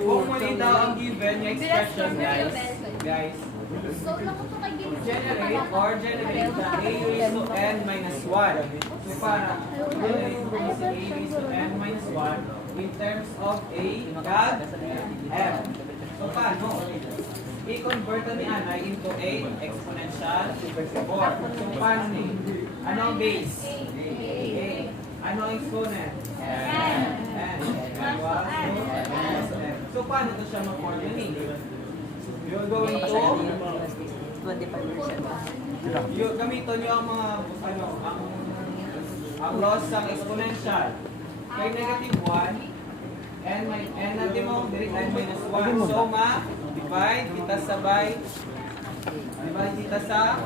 Kung muli daw ang given yung expression, guys, So, nakuto kay Gil. generate or generate the a raised to n minus 1. So, para generate mo si a raised to n minus 1 in terms of a god m. So, paano? I-convert ni Anay into a exponential 4. So, paano ni? Ano ang base? A. Ano ang exponent? N. So, paano ito siya mag-formulate? You're going to 25%. gamitin nyo ang mga ang loss ng exponential. Kay negative 1 n natin mo direct n minus 1. So divide kita sabay divide kita sa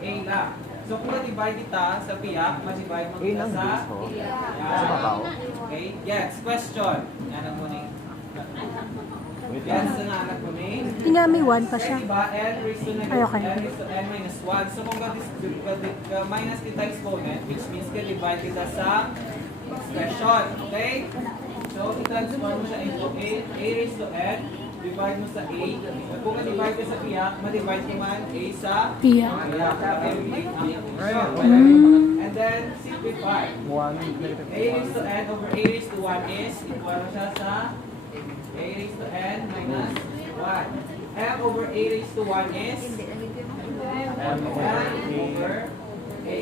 a la. So kung na-divide kita sa piyak, ma-divide mo kita sa okay? Yes, question. Yan ang muna. Yan sa nanak ko ni. Nga may 1 pa siya. Diba, n raised to Ay, okay. n raised to n minus 1. So kung minus kita exponent, which means divide kita sa expression. Okay? So i-transform mo siya into a raised to n, divide mo sa a. Kung divide ka sa piyak, ma-divide ko man a sa Piyak. And then simplify. A raised to n over a raised to 1 is equal siya sa a raised to n minus 1. M over a raised to 1 is M over a.